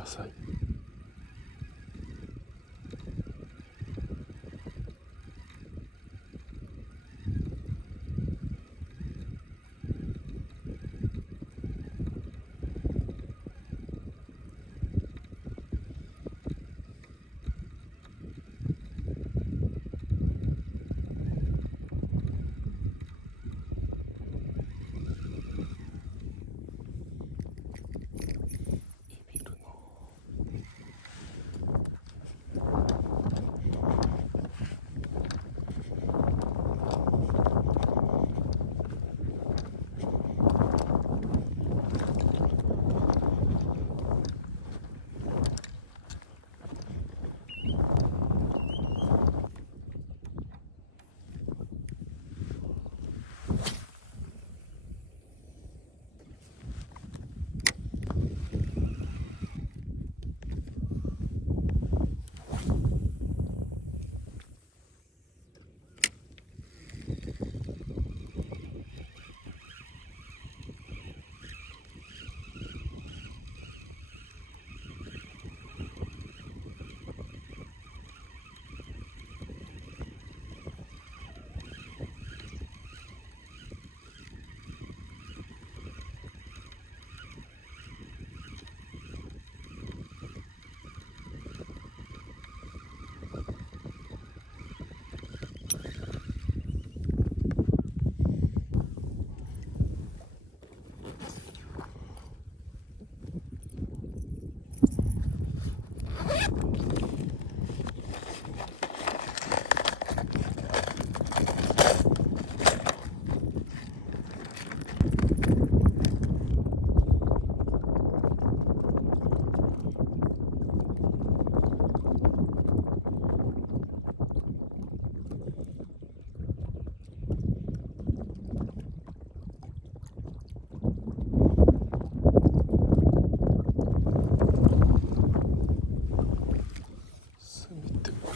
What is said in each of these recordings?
ださい。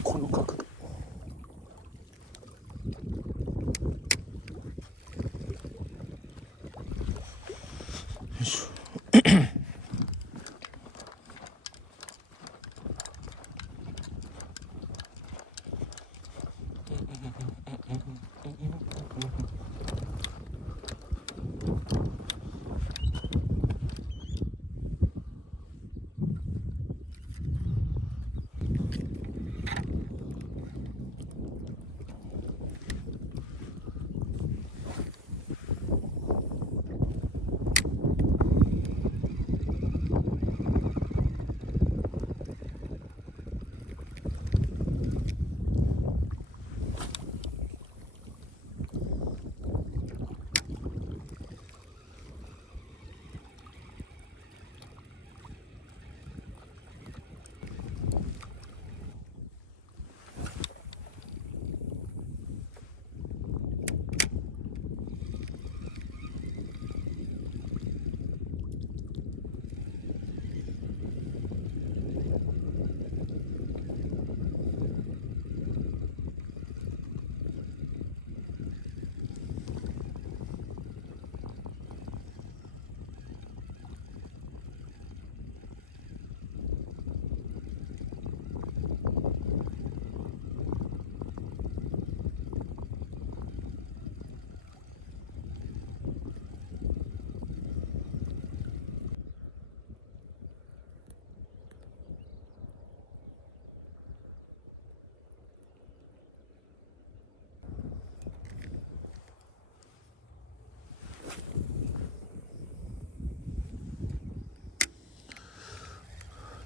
この角度。よいしょ。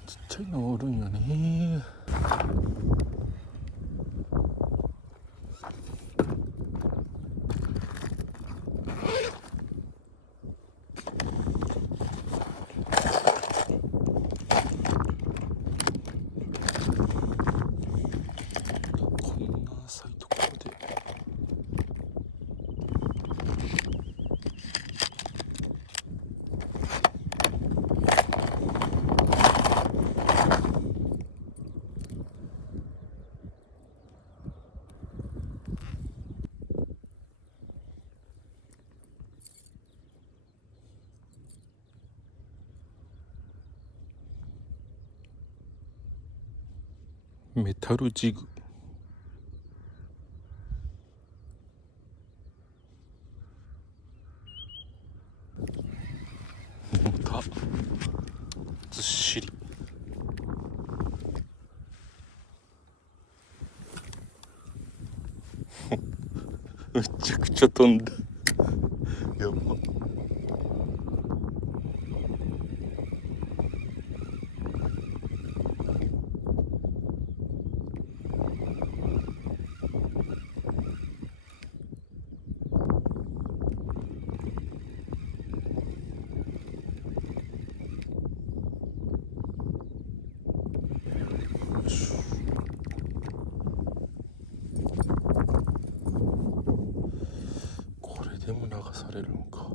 ちっちゃいのおるんよね。こんな浅いところで。メタルジグ。ずっしり。めちゃくちゃ飛んだ。やば。これでも流されるんか。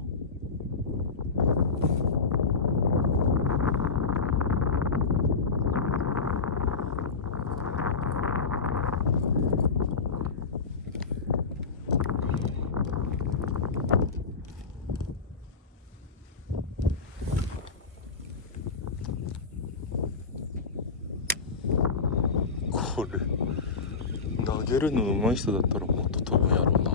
これ投げるの上手い人だったらもっと飛ぶんやろうな。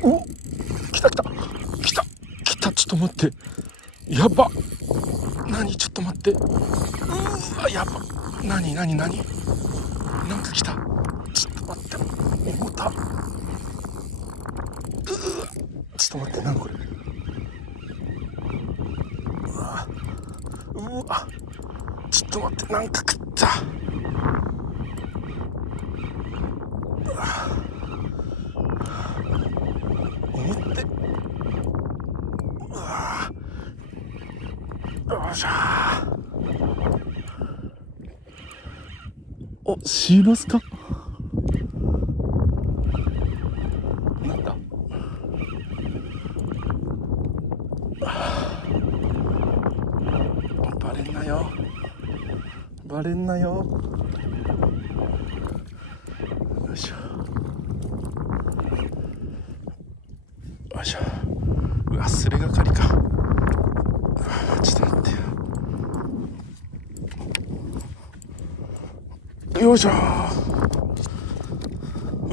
お、来た来た来た来た。ちょっと待って、やば。何、ちょっと待って。やば。何なんか来た。ちょっと待って、重た。ちょっと待って、何これ。ちょっと待って、なんか食った。重って。よっしゃー。お、シーラスか。なんだ。バレんなよ、バレんなよ。よいしょよいしょ。うわ、すれがかりか。ちょっと待ってよ。よいしょよ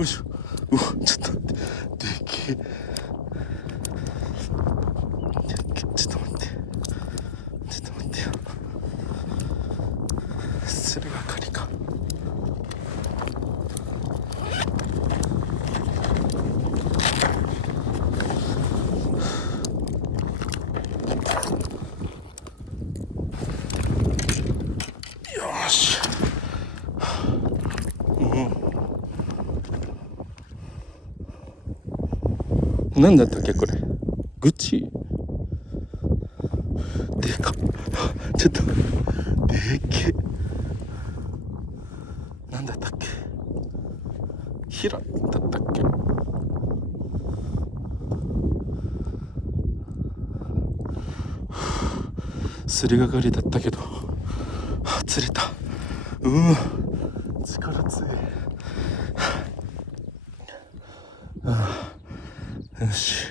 いしょ。うわ、ちょっと待って、でけえ。ちょっと待ってよ。すれがかりか。よし。なんだったっけこれ。グチでかっ。ちょっとでけえ。なんだったっけ、ヒラだったっけ。すりがかりだったけど釣れた。力強い。よし。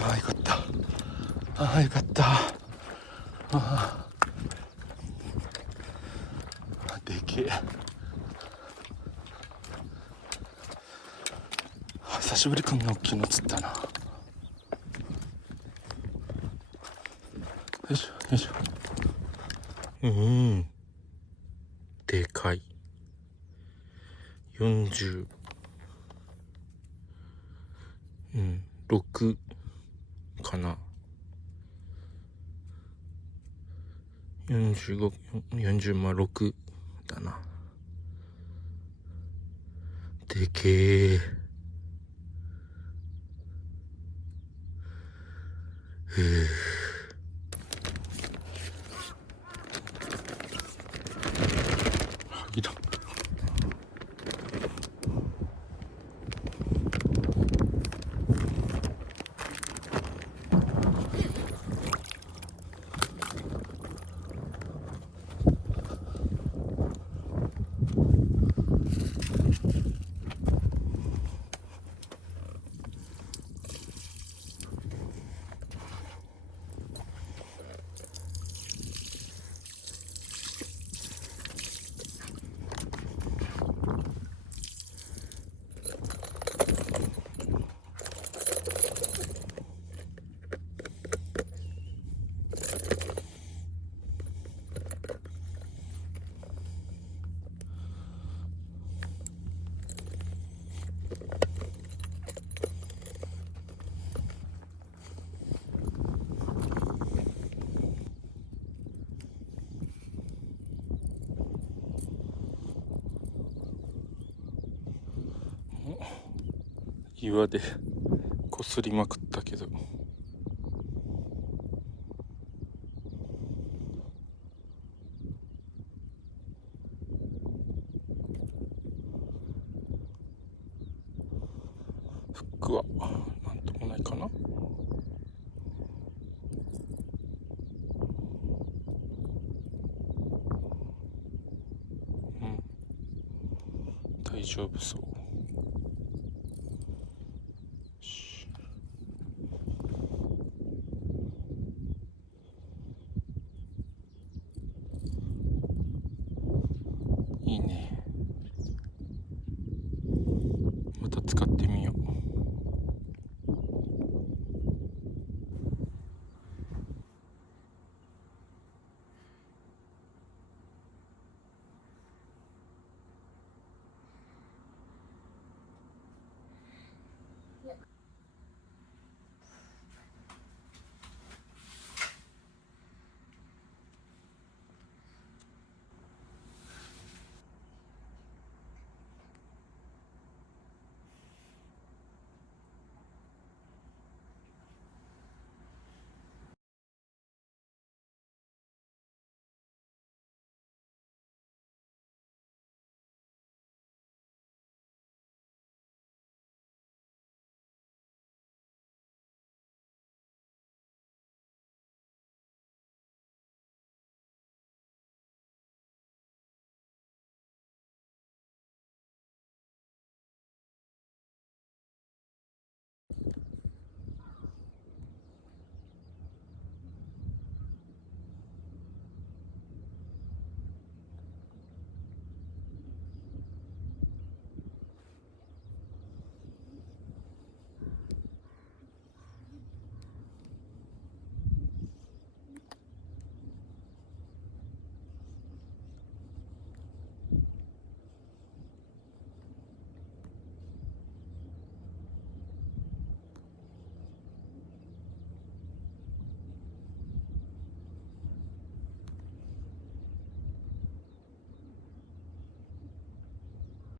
よかった。よかった。でけえ。久しぶりこんな大きいの釣ったな。よいしょよいしょ。でかい。40、6かな。45、40、まあ6だな。でけえ。岩でこすりまくったけど、フックはなんともないかな。大丈夫そう。いいね。また使ってみよう。